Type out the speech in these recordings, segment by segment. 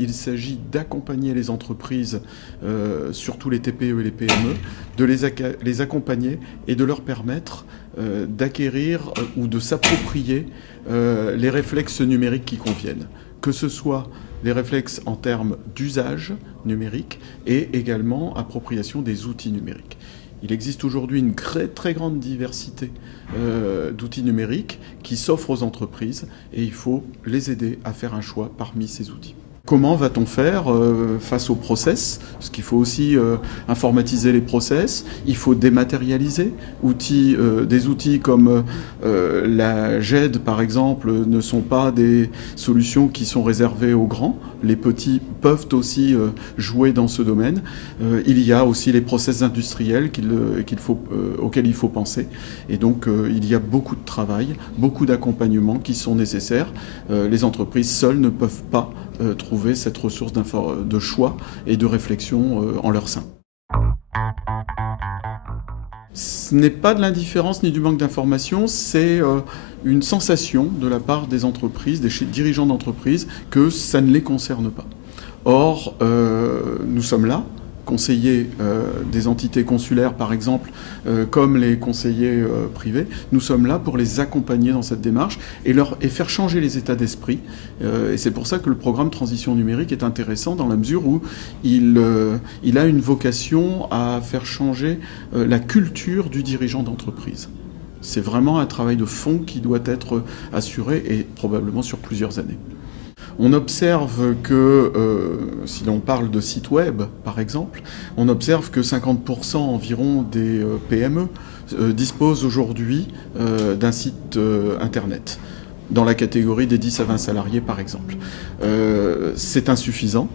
il s'agit d'accompagner les entreprises, surtout les TPE et les PME, de les accompagner et de leur permettre d'acquérir ou de s'approprier les réflexes numériques qui conviennent, que ce soit les réflexes en termes d'usage numérique et également appropriation des outils numériques. Il existe aujourd'hui une très grande diversité d'outils numériques qui s'offrent aux entreprises et il faut les aider à faire un choix parmi ces outils. Comment va-t-on faire face aux process? Parce qu'il faut aussi informatiser les process, il faut dématérialiser. Des outils comme la GED, par exemple, ne sont pas des solutions qui sont réservées aux grands. Les petits peuvent aussi jouer dans ce domaine. Il y a aussi les process industriels auxquels il faut penser. Et donc, il y a beaucoup de travail, beaucoup d'accompagnement qui sont nécessaires. Les entreprises seules ne peuvent pas trouver cette ressource de choix et de réflexion en leur sein. Ce n'est pas de l'indifférence ni du manque d'information, c'est une sensation de la part des entreprises, des dirigeants d'entreprises, que ça ne les concerne pas. Or, nous sommes là, conseillers des entités consulaires par exemple, comme les conseillers privés, nous sommes là pour les accompagner dans cette démarche et faire changer les états d'esprit. Et c'est pour ça que le programme Transition numérique est intéressant dans la mesure où il a une vocation à faire changer la culture du dirigeant d'entreprise. C'est vraiment un travail de fond qui doit être assuré et probablement sur plusieurs années. On observe que, si l'on parle de sites web par exemple, on observe que 50% environ des PME disposent aujourd'hui d'un site internet, dans la catégorie des 10 à 20 salariés par exemple. C'est insuffisant.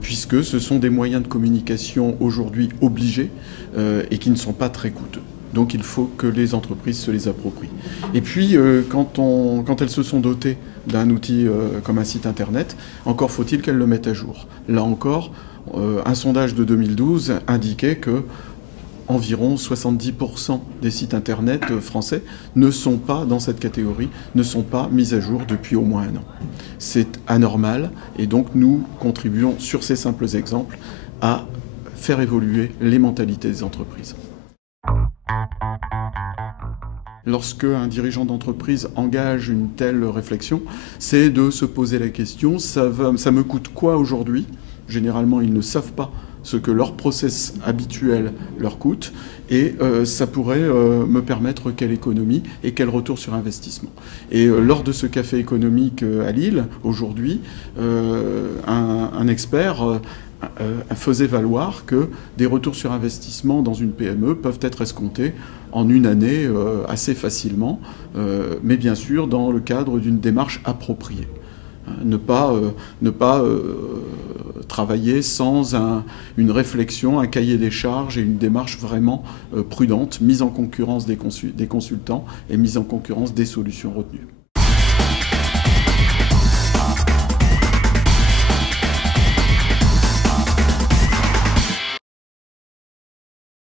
Puisque ce sont des moyens de communication aujourd'hui obligés et qui ne sont pas très coûteux. Donc il faut que les entreprises se les approprient. Et puis quand elles se sont dotées d'un outil comme un site internet, encore faut-il qu'elles le mettent à jour. Là encore, un sondage de 2012 indiquait que environ 70% des sites internet français ne sont pas dans cette catégorie, ne sont pas mis à jour depuis au moins un an. C'est anormal et donc nous contribuons sur ces simples exemples à faire évoluer les mentalités des entreprises. Lorsque un dirigeant d'entreprise engage une telle réflexion, c'est de se poser la question, ça me coûte quoi aujourd'hui? Généralement, ils ne savent pas ce que leur process habituel leur coûte, et ça pourrait me permettre quelle économie et quel retour sur investissement. Et lors de ce café économique à Lille, aujourd'hui, un expert faisait valoir que des retours sur investissement dans une PME peuvent être escomptés en une année assez facilement, mais bien sûr dans le cadre d'une démarche appropriée. Ne pas travailler sans une réflexion, un cahier des charges et une démarche vraiment prudente, mise en concurrence des consultants et mise en concurrence des solutions retenues.